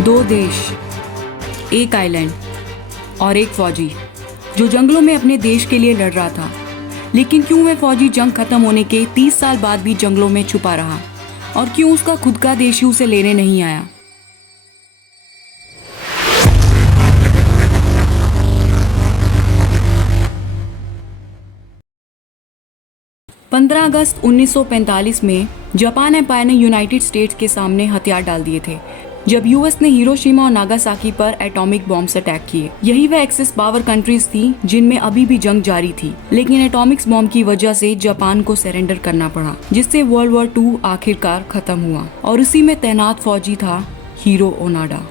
दो देश, एक आइलैंड और एक फौजी जो जंगलों में अपने देश के लिए लड़ रहा था। लेकिन क्यों वह फौजी जंग खत्म होने के 30 साल बाद भी जंगलों में छुपा रहा और क्यों उसका खुद का देश ही उसे लेने नहीं आया? अगस्त 1945 में जापान एम्पायर ने यूनाइटेड स्टेट्स के सामने हथियार डाल दिए थे जब यूएस ने हिरोशिमा और नागासाकी पर एटॉमिक बॉम्ब्स अटैक किए। यही वह एक्सिस पावर कंट्रीज थी जिनमें अभी भी जंग जारी थी, लेकिन एटॉमिक्स बॉम्ब की वजह से जापान को सरेंडर करना पड़ा, जिससे वर्ल्ड वॉर 2 आखिरकार खत्म हुआ। और इसी में तैनात फौजी था हीरो ओनोडा।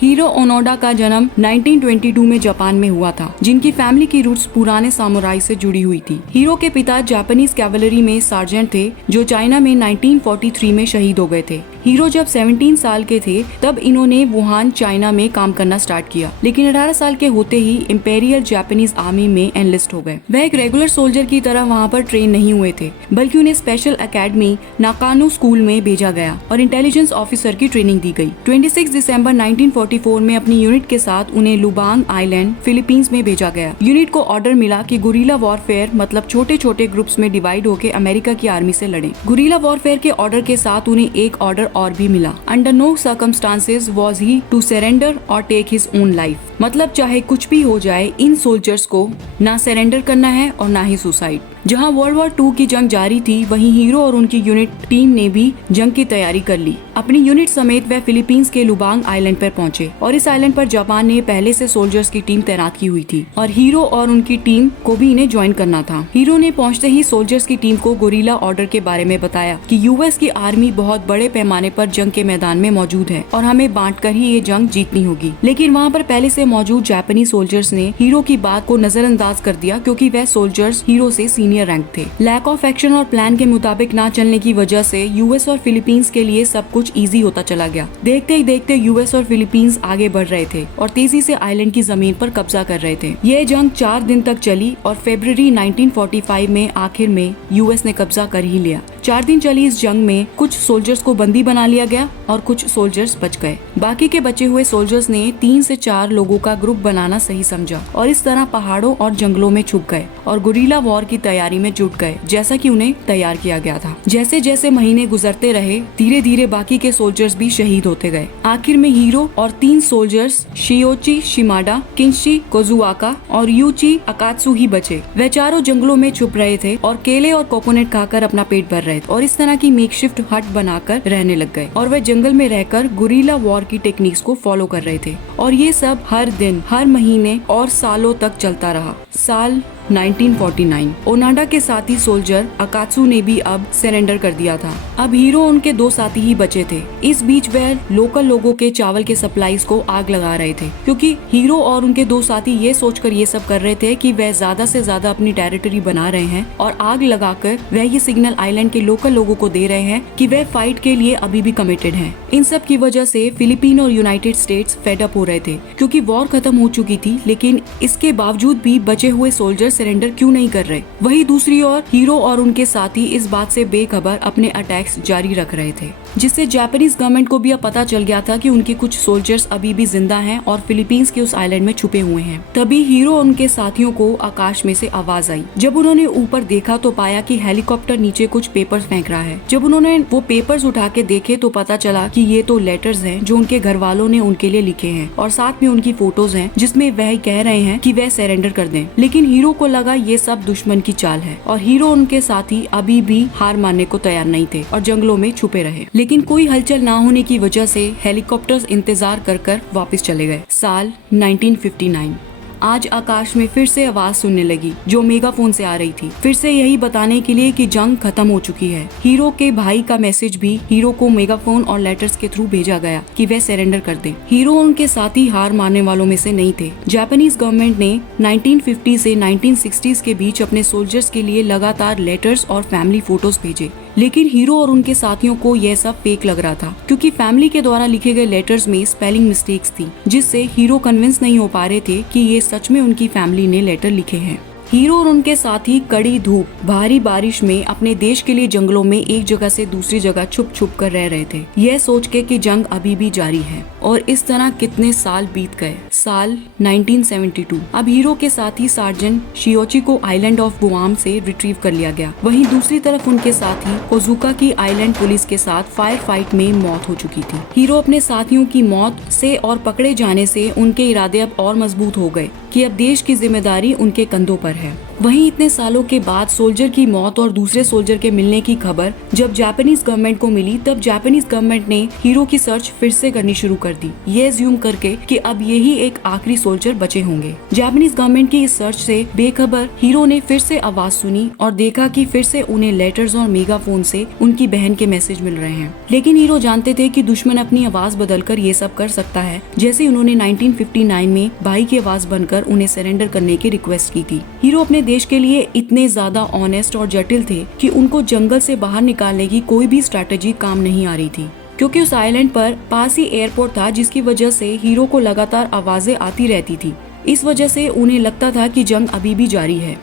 हीरो ओनोडा का जन्म 1922 में जापान में हुआ था, जिनकी फैमिली की रूट्स पुराने सामुराई से जुड़ी हुई थी। हीरो के पिता जापानीज कैवलरी में सार्जेंट थे जो चाइना में 1943 में शहीद हो गए थे। हीरो जब 17 साल के थे तब इन्होंने वुहान चाइना में काम करना स्टार्ट किया, लेकिन 18 साल के होते ही इंपेरियल जापानीज आर्मी में एनलिस्ट हो गए। वह एक रेगुलर सोल्जर की तरह वहाँ पर ट्रेन नहीं हुए थे, बल्कि उन्हें स्पेशल एकेडमी नाकानो स्कूल में भेजा गया और इंटेलिजेंस ऑफिसर की ट्रेनिंग दी गई। 26 दिसंबर 1944 में अपनी यूनिट के साथ उन्हें लुबांग आइलैंड फिलीपींस में भेजा गया। यूनिट को ऑर्डर मिला कि गुरिल्ला वॉरफेयर मतलब छोटे छोटे ग्रुप्स में डिवाइड होकर अमेरिका की आर्मी से लड़ें। गुरिल्ला वॉरफेयर के ऑर्डर के साथ उन्हें एक ऑर्डर और भी मिला। Under no circumstances was he to surrender और टेक हिज ओन लाइफ। मतलब चाहे कुछ भी हो जाए, इन सोल्जर्स को ना सरेंडर करना है और ना ही सुसाइड। जहां वर्ल्ड वॉर 2 की जंग जारी थी, वहीं हीरो और उनकी यूनिट टीम ने भी जंग की तैयारी कर ली। अपनी यूनिट समेत वह फिलीपींस के लुबांग आइलैंड पर पहुंचे और इस आइलैंड पर जापान ने पहले से सोल्जर्स की टीम तैनात की हुई थी और हीरो और उनकी टीम को भी इन्हें ज्वाइन करना था। हीरो ने पहुंचते ही सोल्जर्स की टीम को गुरिल्ला ऑर्डर के बारे में बताया कि यूएस की आर्मी बहुत बड़े पैमाने पर जंग के मैदान में मौजूद है और हमें बांटकर ही ये जंग जीतनी होगी। लेकिन वहाँ पर पहले से मौजूद जापानी सोल्जर्स ने हीरो की बात को नजरअंदाज कर दिया, क्योंकि वह सोल्जर्स हीरो से सीनियर रैंक थे। लैक ऑफ एक्शन और प्लान के मुताबिक ना चलने की वजह से यूएस और फिलीपींस के लिए सब कुछ इजी होता चला गया। देखते ही देखते यूएस और फिलीपींस आगे बढ़ रहे थे और तेजी से आइलैंड की जमीन पर कब्जा कर रहे थे। यह जंग 4 दिन तक चली और फरवरी 1945 में आखिर में यूएस ने कब्जा कर ही लिया। 4 दिन चली इस जंग में कुछ सोल्जर्स को बंदी बना लिया गया और कुछ सोल्जर्स बच गए। बाकी के बचे हुए सोल्जर्स ने 3 से 4 लोगों का ग्रुप बनाना सही समझा और इस तरह पहाड़ों और जंगलों में छुप गए और गुरिल्ला वॉर की तैयारी में जुट गए, जैसा कि उन्हें तैयार किया गया था। जैसे जैसे महीने गुजरते रहे, धीरे धीरे बाकी के सोल्जर्स भी शहीद होते गए। आखिर में हीरो और 3 सोल्जर्स शियोची शिमाडा, किंशी कोजुआका और यूची अकात्सु ही बचे। वह चारों जंगलों में छुप रहे थे और केले और कोकोनट खाकर अपना पेट भर रहे थे और इस तरह की मेकशिफ्ट हट बनाकर रहने लग गए और वह जंगल में रहकर गुरिल्ला वॉर की टेक्निक्स को फॉलो कर रहे थे। और ये सब हर दिन, हर महीने और सालों तक चलता रहा। साल 1949 ओनोडा के साथी सोल्जर अकात्सु ने भी अब सरेंडर कर दिया था। अब हीरो उनके 2 साथी ही बचे थे। इस बीच वह लोकल लोगों के चावल के सप्लाईज को आग लगा रहे थे, क्योंकि हीरो और उनके 2 साथी ये सोचकर ये सब कर रहे थे कि वह ज्यादा से ज्यादा अपनी टेरिटरी बना रहे हैं और आग लगाकर वह ये सिग्नल आइलैंड के लोकल लोगों को दे रहे हैं कि वह फाइट के लिए अभी भी कमिटेड हैं। इन सब की वजह से फिलीपीन और यूनाइटेड स्टेट्स फेड अप हो रहे थे, क्योंकि वॉर खत्म हो चुकी थी, लेकिन इसके बावजूद भी बचे हुए सोल्जर सरेंडर क्यों नहीं कर रहे। वही दूसरी ओर हीरो और उनके साथी इस बात से बेखबर अपने अटैक्स जारी रख रहे थे, जिससे जापानीज गवर्नमेंट को भी अब पता चल गया था कि उनके कुछ सोल्जर्स अभी भी जिंदा हैं और फिलीपींस के उस आइलैंड में छुपे हुए हैं। तभी हीरो और उनके साथियों को आकाश में से आवाज आई। जब उन्होंने ऊपर देखा तो पाया कि हेलीकॉप्टर नीचे कुछ पेपर्स फेंक रहा है। जब उन्होंने वो पेपर्स उठा के देखे तो पता चला कि ये तो लेटर्स हैं जो उनके घर वालों ने उनके लिए लिखे हैं और साथ में उनकी फोटोज हैं जिसमें वह कह रहे हैं कि वह सरेंडर कर दें। लेकिन हीरो को लगा ये सब दुश्मन की चाल है और हीरो उनके साथी अभी भी हार मानने को तैयार नहीं थे और जंगलों में छुपे रहे। लेकिन कोई हलचल ना होने की वजह से हेलीकॉप्टर्स इंतजार कर वापस चले गए। साल 1959 आज आकाश में फिर से आवाज सुनने लगी जो मेगाफोन से आ रही थी, फिर से यही बताने के लिए कि जंग खत्म हो चुकी है। हीरो के भाई का मैसेज भी हीरो को मेगाफोन और लेटर्स के थ्रू भेजा गया कि वह सरेंडर कर दे। हीरो उनके साथी हार मानने वालों में से नहीं थे। जापानीज गवर्नमेंट ने 1950 से 1960s के बीच अपने सोल्जर्स के लिए लगातार लेटर्स और फैमिली फोटोज भेजे, लेकिन हीरो और उनके साथियों को यह सब फेक लग रहा था, क्योंकि फैमिली के द्वारा लिखे गए लेटर्स में स्पेलिंग मिस्टेक्स थी, जिससे हीरो कन्विंस नहीं हो पा रहे थे कि ये सच में उनकी फैमिली ने लेटर लिखे हैं। हीरो और उनके साथी कड़ी धूप, भारी बारिश में अपने देश के लिए जंगलों में एक जगह से दूसरी जगह छुप छुप कर रह रहे थे, यह सोच के कि जंग अभी भी जारी है। और इस तरह कितने साल बीत गए। साल 1972। अब हीरो के साथी सार्जेंट शियोची को आइलैंड ऑफ गुआम से रिट्रीव कर लिया गया। वहीं दूसरी तरफ उनके साथी कोजुका की आइलैंड पुलिस के साथ फायर फाइट में मौत हो चुकी थी। हीरो अपने साथियों की मौत से और पकड़े जाने से उनके इरादे अब और मजबूत हो गए कि अब देश की जिम्मेदारी उनके कंधों पर है। वहीं इतने सालों के बाद सोल्जर की मौत और दूसरे सोल्जर के मिलने की खबर जब जापानीज गवर्नमेंट को मिली, तब जापानीज गवर्नमेंट ने हीरो की सर्च फिर से करनी शुरू कर दी, ये अज्यूम करके कि अब यही एक आखिरी सोल्जर बचे होंगे। जापानीज गवर्नमेंट की इस सर्च से बेखबर हीरो ने फिर से आवाज सुनी और देखा कि फिर से उन्हें लेटर्स और मेगाफोन से उनकी बहन के मैसेज मिल रहे हैं। लेकिन हीरो जानते थे कि दुश्मन अपनी आवाज बदलकर ये सब कर सकता है, जैसे उन्होंने 1959 में भाई की आवाज बनकर उन्हें सरेंडर करने की रिक्वेस्ट की थी। हीरो अपने देश के लिए इतने ज्यादा ऑनेस्ट और जटिल थे कि उनको जंगल से बाहर निकालने की कोई भी स्ट्रैटेजी काम नहीं आ रही थी, क्योंकि उस आइलैंड पर पास ही एयरपोर्ट था, जिसकी वजह से हीरो को लगातार आवाजें आती रहती थी। इस वजह से उन्हें लगता था कि जंग अभी भी जारी है।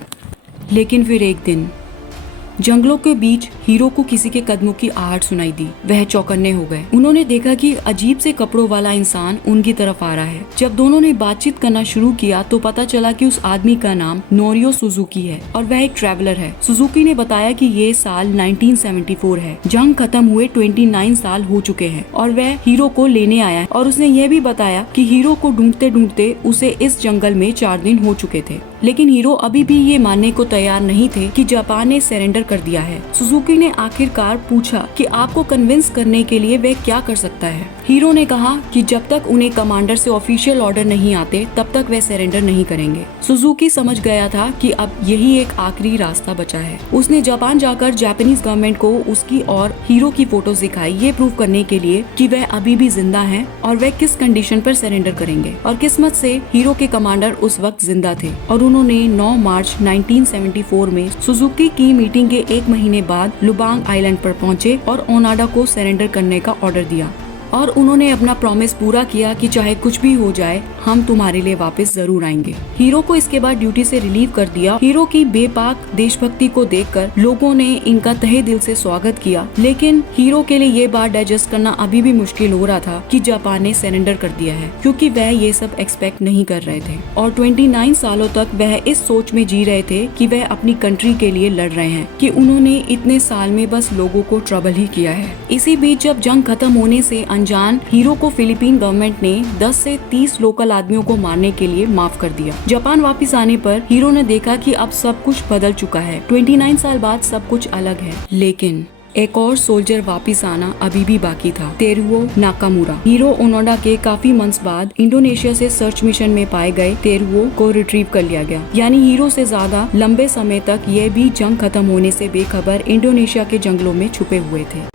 लेकिन फिर एक दिन जंगलों के बीच हीरो को किसी के कदमों की आहट सुनाई दी। वह चौकन्ने हो गए। उन्होंने देखा कि अजीब से कपड़ों वाला इंसान उनकी तरफ आ रहा है। जब दोनों ने बातचीत करना शुरू किया तो पता चला कि उस आदमी का नाम नोरियो सुजुकी है और वह एक ट्रैवलर है। सुजुकी ने बताया कि ये साल 1974 है। जंग खत्म हुए 29 साल हो चुके हैं और वह हीरो को लेने आया है। और उसने यह भी बताया कि हीरो को ढूंढते ढूंढते उसे इस जंगल में 4 दिन हो चुके थे। लेकिन हीरो अभी भी ये मानने को तैयार नहीं थे कि जापान ने सरेंडर कर दिया है। सुजुकी ने आखिरकार पूछा कि आपको कन्विंस करने के लिए वह क्या कर सकता है। हीरो ने कहा कि जब तक उन्हें कमांडर से ऑफिशियल ऑर्डर नहीं आते तब तक वह सरेंडर नहीं करेंगे। सुजुकी समझ गया था कि अब यही एक आखिरी रास्ता बचा है। उसने जापान जाकर जापानीज गवर्नमेंट को उसकी और हीरो की फोटोज दिखाई, ये प्रूव करने के लिए कि वह अभी भी जिंदा है और वह किस कंडीशन पर सरेंडर करेंगे। और किस्मत से हीरो के कमांडर उस वक्त जिंदा थे और उन्होंने 9 मार्च 1974 में सुजुकी की मीटिंग के 1 महीने बाद लुबांग आइलैंड पर पहुंचे और ओनाडा को सरेंडर करने का ऑर्डर दिया। और उन्होंने अपना प्रॉमिस पूरा किया कि चाहे कुछ भी हो जाए हम तुम्हारे लिए वापस जरूर आएंगे। हीरो को इसके बाद ड्यूटी से रिलीव कर दिया। हीरो की बेबाक देशभक्ति को देखकर लोगों ने इनका तहे दिल से स्वागत किया। लेकिन हीरो के लिए ये बात डाइजेस्ट करना अभी भी मुश्किल हो रहा था कि जापान ने सरेंडर कर दिया है, क्योंकि वह ये सब एक्सपेक्ट नहीं कर रहे थे। और 29 सालों तक वह इस सोच में जी रहे थे कि वह अपनी कंट्री के लिए लड़ रहे हैं, कि उन्होंने इतने साल में बस लोगों को ट्रबल ही किया है। इसी बीच जब जंग खत्म होने से अनजान हीरो को फिलीपीन गवर्नमेंट ने 10 से 30 लोकल आदमियों को मारने के लिए माफ कर दिया। जापान वापस आने पर हीरो ने देखा कि अब सब कुछ बदल चुका है। 29 साल बाद सब कुछ अलग है। लेकिन एक और सोल्जर वापस आना अभी भी बाकी था, तेरुओ नाकामुरा। हीरो ओनोडा के काफी मंथ्स बाद इंडोनेशिया से सर्च मिशन में पाए गए तेरुओ को रिट्रीव कर लिया गया। यानी हीरो से ज्यादा लंबे समय तक ये भी जंग खत्म होने से बेखबर इंडोनेशिया के जंगलों में छुपे हुए थे।